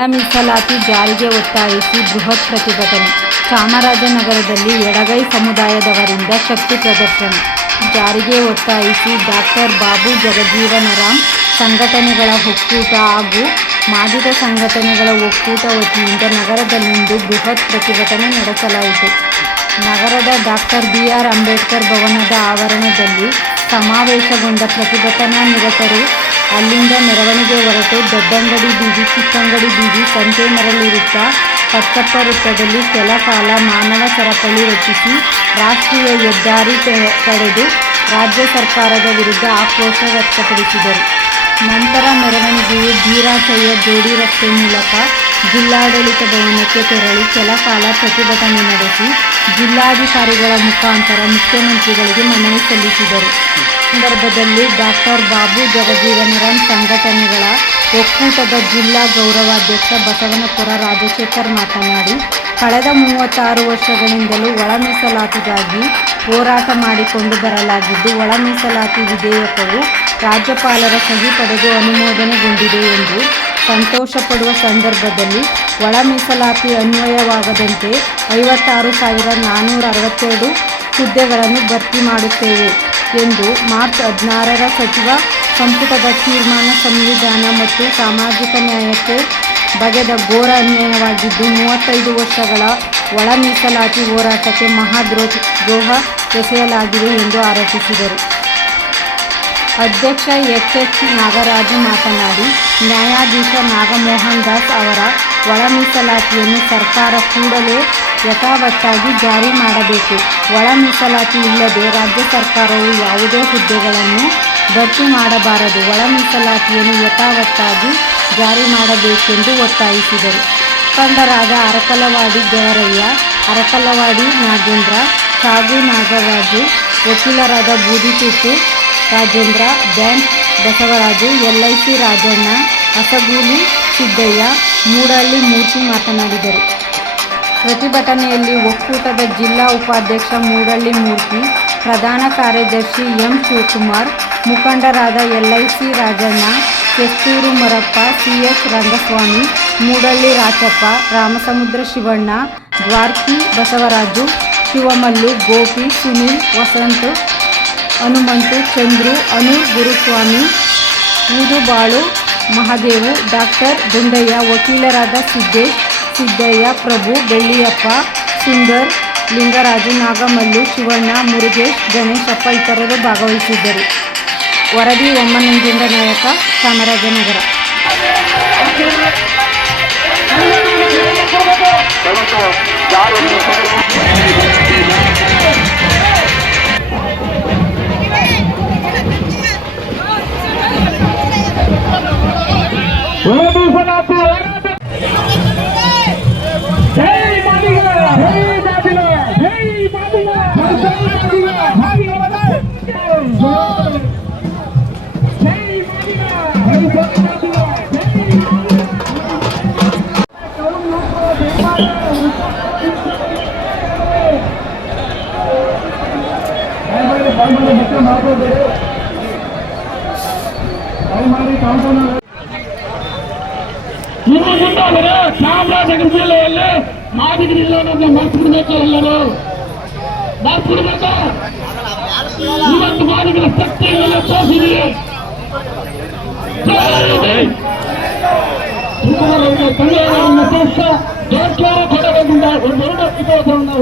ಮೀಸಲಾತಿ ಜಾರಿಗೆ ಒತ್ತಾಯಿಸಿ ಬೃಹತ್ ಪ್ರತಿಭಟನೆ. ಚಾಮರಾಜನಗರದಲ್ಲಿ ಎಡಗೈ ಸಮುದಾಯದವರಿಂದ ಶಕ್ತಿ ಪ್ರದರ್ಶನ. ಜಾರಿಗೆ ಒತ್ತಾಯಿಸಿ ಡಾಕ್ಟರ್ ಬಾಬು ಜಗಜೀವನರಾಮ್ ಸಂಘಟನೆಗಳ ಒಕ್ಕೂಟ ಹಾಗೂ ಮಾದಿಗ ಸಂಘಟನೆಗಳ ಒಕ್ಕೂಟ ವತಿಯಿಂದ ನಗರದಲ್ಲಿಂದು ಬೃಹತ್ ಪ್ರತಿಭಟನೆ ನಡೆಸಲಾಯಿತು. ನಗರದ ಡಾಕ್ಟರ್ ಬಿ.ಆರ್. ಅಂಬೇಡ್ಕರ್ ಭವನದ ಆವರಣದಲ್ಲಿ ಸಮಾವೇಶಗೊಂಡ ಪ್ರತಿಭಟನಾ ನಿರತರು ಅಲ್ಲಿಂದ ಮೆರವಣಿಗೆ ಹೊರಟು ದೊಡ್ಡಂಗಡಿ ಬೀದಿ, ಚಿಕ್ಕಂಗಡಿ ಬೀದಿ, ಸಂತೆಮರಳಿ ವೃತ್ತ, ಕಚ್ಚಪ್ಪ ವೃತ್ತದಲ್ಲಿ ಕೆಲ ಕಾಲ ಮಾನವ ಸರಪಳಿ ರಚಿಸಿ ರಾಷ್ಟ್ರೀಯ ಹೆದ್ದಾರಿ ತಡೆದು ರಾಜ್ಯ ಸರ್ಕಾರದ ವಿರುದ್ಧ ಆಕ್ರೋಶ ವ್ಯಕ್ತಪಡಿಸಿದರು. ನಂತರ ಮೆರವಣಿಗೆಯು ಬೀರಾಚಯ್ಯ ಜೋಡಿ ರಸ್ತೆ ಮೂಲಕ ಜಿಲ್ಲಾಡಳಿತ ಭವನಕ್ಕೆ ತೆರಳಿ ಕೆಲ ಕಾಲ ಪ್ರತಿಭಟನೆ ನಡೆಸಿ ಜಿಲ್ಲಾಧಿಕಾರಿಗಳ ಮುಖಾಂತರ ಮುಖ್ಯಮಂತ್ರಿಗಳಿಗೆ ಮನವಿ ಸಲ್ಲಿಸಿದರು. ಸಂದರ್ಭದಲ್ಲಿ ಡಾಕ್ಟರ್ ಬಾಬು ಜಗಜೀವನರಾಮ್ ಸಂಘಟನೆಗಳ ಒಕ್ಕೂಟದ ಜಿಲ್ಲಾ ಗೌರವಾಧ್ಯಕ್ಷ ಬಸವನಪುರ ರಾಜಶೇಖರ್ ಮಾತನಾಡಿ, ಕಳೆದ 36 ವರ್ಷಗಳಿಂದಲೂ ಒಳ ಮೀಸಲಾತಿಗಾಗಿ ಹೋರಾಟ ಮಾಡಿಕೊಂಡು ಬರಲಾಗಿದ್ದು, ಒಳ ಮೀಸಲಾತಿ ವಿಧೇಯಕವು ರಾಜ್ಯಪಾಲರ ಸಹಿ ಪಡೆದು ಅನುಮೋದನೆಗೊಂಡಿದೆ ಎಂದು ಸಂತೋಷಪಡುವ ಸಂದರ್ಭದಲ್ಲಿ ಒಳ ಮೀಸಲಾತಿ ಅನ್ವಯವಾಗದಂತೆ 56,462 ಹುದ್ದೆಗಳನ್ನು ಭರ್ತಿ ಮಾಡುತ್ತೇವೆ ಎಂದು ಮಾರ್ಚ್ 16ರ ಸಚಿವ ಸಂಪುಟದ ತೀರ್ಮಾನ ಸಂವಿಧಾನ ಮತ್ತು ಸಾಮಾಜಿಕ ನ್ಯಾಯಕ್ಕೆ ಬಗೆದ ಘೋರ ಅನ್ಯಾಯವಾಗಿದ್ದು 35 ವರ್ಷಗಳ ಒಳ ಮೀಸಲಾತಿ ಹೋರಾಟಕ್ಕೆ ಮಹಾದ್ರೋಹ ಎಸೆಯಲಾಗಿದೆ ಎಂದು ಆರೋಪಿಸಿದರು. ಅಧ್ಯಕ್ಷ ಎಚ್. ನಾಗರಾಜು ಮಾತನಾಡಿ, ನ್ಯಾಯಾಧೀಶ ನಾಗಮೋಹನ್ ದಾಸ್ ಅವರ ಒಳ ಮೀಸಲಾತಿಯನ್ನು ಸರ್ಕಾರ ಕೂಡಲೇ ಯಥಾವತ್ತಾಗಿ ಜಾರಿ ಮಾಡಬೇಕು. ಒಳ ಮೀಸಲಾತಿ ಇಲ್ಲದೆ ರಾಜ್ಯ ಸರ್ಕಾರವು ಯಾವುದೇ ಹುದ್ದೆಗಳನ್ನು ಭರ್ತಿ ಮಾಡಬಾರದು. ಒಳ ಮೀಸಲಾತಿಯನ್ನು ಯಥಾವತ್ತಾಗಿ ಜಾರಿ ಮಾಡಬೇಕೆಂದು ಒತ್ತಾಯಿಸಿದರು. ಮುಖಂಡರಾದ ಅರಕಲವಾಡಿ ದೇವರಯ್ಯ, ಅರಕಲವಾಡಿ ನಾಗೇಂದ್ರ, ಸಾಗು ನಾಗರಾಜು, ವಕೀಲರಾದ ಬೂದಿತಿಟ್ಟು ರಾಜೇಂದ್ರ, ಬ್ಯಾಂಕ್ ಬಸವರಾಜು, LIC ರಾಜಣ್ಣ, ಹಸಗೂಲಿ ಸಿದ್ದಯ್ಯ, ಮೂಡಹಳ್ಳಿ ಮೂರ್ತಿ ಮಾತನಾಡಿದರು. ಪ್ರತಿಭಟನೆಯಲ್ಲಿ ಒಕ್ಕೂಟದ ಜಿಲ್ಲಾ ಉಪಾಧ್ಯಕ್ಷ ಮೂಡಹಳ್ಳಿ ಮೂರ್ತಿ, ಪ್ರಧಾನ ಕಾರ್ಯದರ್ಶಿ ಎಂ. ಶಿವಕುಮಾರ್, ಮುಖಂಡರಾದ LIC ರಾಜಣ್ಣ, ಕೆಸ್ತೂರು ಮರಪ್ಪ, CS ರಂಗಸ್ವಾಮಿ, ಮೂಡಹಳ್ಳಿ ರಾಚಪ್ಪ, ರಾಮಸಮುದ್ರ ಶಿವಣ್ಣ, ದ್ವಾರ್ಕಿ ಬಸವರಾಜು, ಶಿವಮಲ್ಲು, ಗೋಪಿ, ಸುನೀಲ್, ವಸಂತ್, ಹನುಮಂತು, ಚಂದ್ರು, ಅನು, ಗುರುಸ್ವಾಮಿ, ಊದುಬಾಳು, ಮಹದೇವು, ಡಾಕ್ಟರ್ ಗುಂಡಯ್ಯ, ವಕೀಲರಾದ ಸಿದ್ದೇಶ್, ಸಿದ್ದಯ್ಯ, ಪ್ರಭು, ಬೆಳ್ಳಿಯಪ್ಪ, ಸುಂದರ್, ಲಿಂಗರಾಜು, ನಾಗಮಲ್ಲು, ಶಿವಣ್ಣ, ಮುರುಗೇಶ್, ಗಣೇಶಪ್ಪ ಇತರರು ಭಾಗವಹಿಸಿದ್ದರು. ವರದಿ ಒಮ್ಮನಂಜೇಂದ್ರ ನಾಯಕ, ಚಾಮರಾಜನಗರ. ಚಾಮರಾಜನಗರ ಜಿಲ್ಲೆಯಲ್ಲಿ ಮಾದಿಗರಿಲ್ಲ ಅನ್ನೋದನ್ನ ಮರ್ತ್ಬಿಡ್ಬೇಕು. ಎಲ್ಲರೂ ಮರ್ತ್ಬಿಡ್ಬೇಕು. ಇವತ್ತು ಮಾದಿಗರ ಶಕ್ತಿಯನ್ನು ತೋರಿಸಿದ್ದೀವಿ.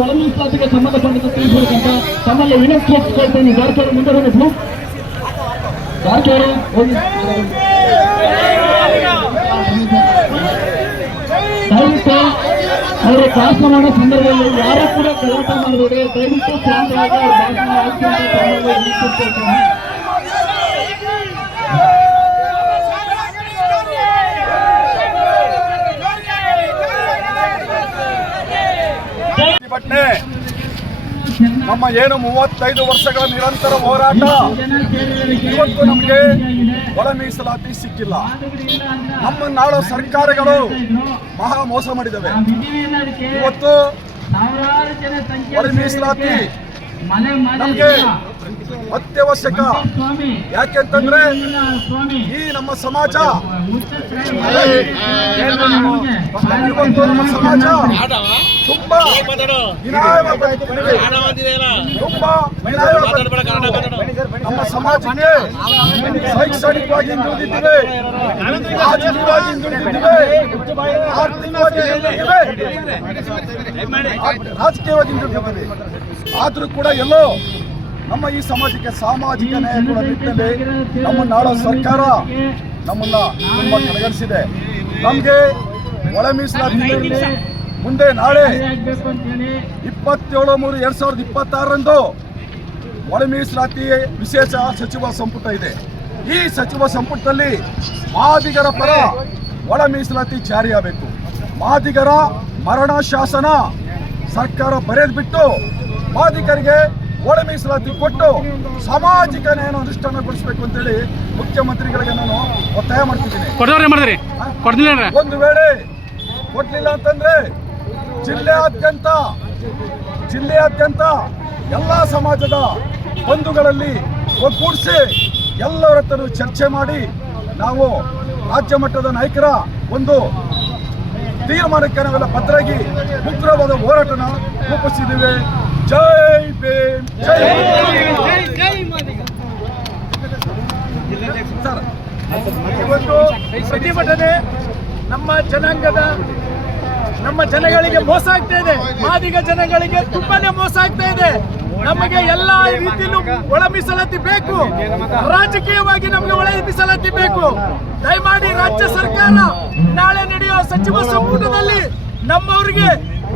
ಒಳ ಮೀಸಲಾತಿಗೆ ಸಂಬಂಧಪಟ್ಟಂತೆ ತಿಳಿಸಬೇಕಂತ ತಮ್ಮಲ್ಲಿ ವಿನಂತಿಸಿಕೊಳ್ತೇನೆ. ಜಾರಕಿಹೊಳಿ ಮುಂದೆ ಬಂದಿದ್ದು ಜಾರಕಿಹೊಳಿ ಹೋಗಿ ದಯವಿಟ್ಟು ಅವರು ಭಾಷಣ ಮಾಡೋ ಸಂದರ್ಭದಲ್ಲಿ ಯಾರು ಕೂಡ ಗಲಾಟ ಮಾಡಬೇಡಿ. ದಯವಿಟ್ಟು ಶಾಂತವಾಗಿ ಅವ್ರ ಭಾಷಣ ಪ್ರತಿಭಟನೆ ನಮ್ಮ ಏನು 35 ವರ್ಷಗಳ ನಿರಂತರ ಹೋರಾಟ ಇವತ್ತು ನಮಗೆ ಒಳ ಮೀಸಲಾತಿ ಸಿಕ್ಕಿಲ್ಲ. ನಮ್ಮನ್ನಾಳೋ ಸರ್ಕಾರಗಳು ಮಹಾ ಮೋಸ ಮಾಡಿದವೆ. ಇವತ್ತು ಒಳ ಮೀಸಲಾತಿ ನಮಗೆ ಅತ್ಯವಶ್ಯಕ. ಯಾಕೆಂತಂದ್ರೆ ಈ ನಮ್ಮ ಸಮಾಜ ಇವತ್ತು ನಮ್ಮ ಸಮಾಜ ತುಂಬಾ ನಮ್ಮ ಸಮಾಜಕ್ಕೆ ಶೈಕ್ಷಣಿಕವಾಗಿ ಹಿಂದುಳಿದಿದ್ದೇವೆ, ರಾಜಕೀಯವಾಗಿ ಹಿಂದುಳಿದಿದ್ದೇವೆ, ಆರ್ಥಿಕವಾಗಿ ಹಿಂದುಳಿದಿದ್ದೇವೆ, ರಾಜಕೀಯವಾಗಿ ಹಿಂದುಳಿದಿದ್ದೇವೆ. ಆದ್ರೂ ಕೂಡ ಎಲ್ಲೋ ನಮ್ಮ ಈ ಸಮಾಜಕ್ಕೆ ಸಾಮಾಜಿಕ ನ್ಯಾಯ ಕೂಡ ನಿಟ್ಟಿನಲ್ಲಿ ನಮ್ಮನ್ನು ಆಳೋ ಸರ್ಕಾರ ನಮ್ಮನ್ನ ತುಂಬಾ ಕಡೆಗಣಿಸಿದೆ. ನಮಗೆ ಒಳ ಮೀಸಲಾತಿ ಮುಂದೆ ನಾಳೆ 27/3/2026 ಒಳ ಮೀಸಲಾತಿ ವಿಶೇಷ ಸಚಿವ ಸಂಪುಟ ಇದೆ. ಈ ಸಚಿವ ಸಂಪುಟದಲ್ಲಿ ಮಾದಿಗರ ಪರ ಒಳ ಮೀಸಲಾತಿ ಜಾರಿಯಾಗಬೇಕು. ಮಾದಿಗರ ಮರಣ ಶಾಸನ ಸರ್ಕಾರ ಬರೆದ್ಬಿಟ್ಟು ಮಾದಿಗರಿಗೆ ಒಳ ಮೀಸಲಾತಿ ಕೊಟ್ಟು ಸಾಮಾಜಿಕ ನ್ಯಾಯ ಅನುಷ್ಠಾನಗೊಳಿಸಬೇಕು ಅಂತೇಳಿ ಮುಖ್ಯಮಂತ್ರಿಗಳಿಗೆ ನಾನು ಒತ್ತಾಯ ಮಾಡ್ತಿದ್ದೀನಿ. ಒಂದು ವೇಳೆ ಕೊಡ್ಲಿಲ್ಲ ಅಂತಂದ್ರೆ ಜಿಲ್ಲೆಯಾದ್ಯಂತ ಎಲ್ಲ ಸಮಾಜದ ಬಂಧುಗಳಲ್ಲಿ ಒಗ್ಗೂಡಿಸಿ ಎಲ್ಲರ ಹತ್ರ ಚರ್ಚೆ ಮಾಡಿ ನಾವು ರಾಜ್ಯ ಮಟ್ಟದ ನಾಯಕರ ಒಂದು ತೀರ್ಮಾನಕ್ಕೆ ನಾವೆಲ್ಲ ಭದ್ರಾಗಿ ಉಗ್ರವಾದ ಹೋರಾಟನ ರೂಪಿಸಿದ್ದೇವೆ. ಜೈ ಭೀಮ್, ಜೈ ಸರ್. ಇವತ್ತು ಪ್ರತಿಭಟನೆ ನಮ್ಮ ಜನಗಳಿಗೆ ಮೋಸ ಆಗ್ತಾ ಇದೆ. ಮಾದಿಗ ಜನಗಳಿಗೆ ತುಂಬಾನೇ ಮೋಸ ಆಗ್ತಾ ಇದೆ. ನಮಗೆ ಎಲ್ಲ ರೀತಿಯಲ್ಲೂ ಒಳ ಮೀಸಲಾತಿ ಬೇಕು, ರಾಜಕೀಯವಾಗಿ ನಮಗೆ ಒಳ ಮೀಸಲಾತಿ ಬೇಕು. ದಯಮಾಡಿ ರಾಜ್ಯ ಸರ್ಕಾರ ನಾಳೆ ನಡೆಯುವ ಸಚಿವ ಸಂಪುಟದಲ್ಲಿ ನಮ್ಮವರಿಗೆ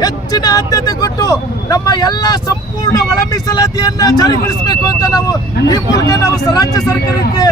ಹೆಚ್ಚಿನ ಆದ್ಯತೆ ಕೊಟ್ಟು ನಮ್ಮ ಎಲ್ಲ ಸಂಪೂರ್ಣ ಒಳ ಮೀಸಲಾತಿಯನ್ನ ಜಾರಿಗೊಳಿಸಬೇಕು ಅಂತ ನಾವು ಈ ಮೂಲಕ ನಾವು ರಾಜ್ಯ ಸರ್ಕಾರಕ್ಕೆ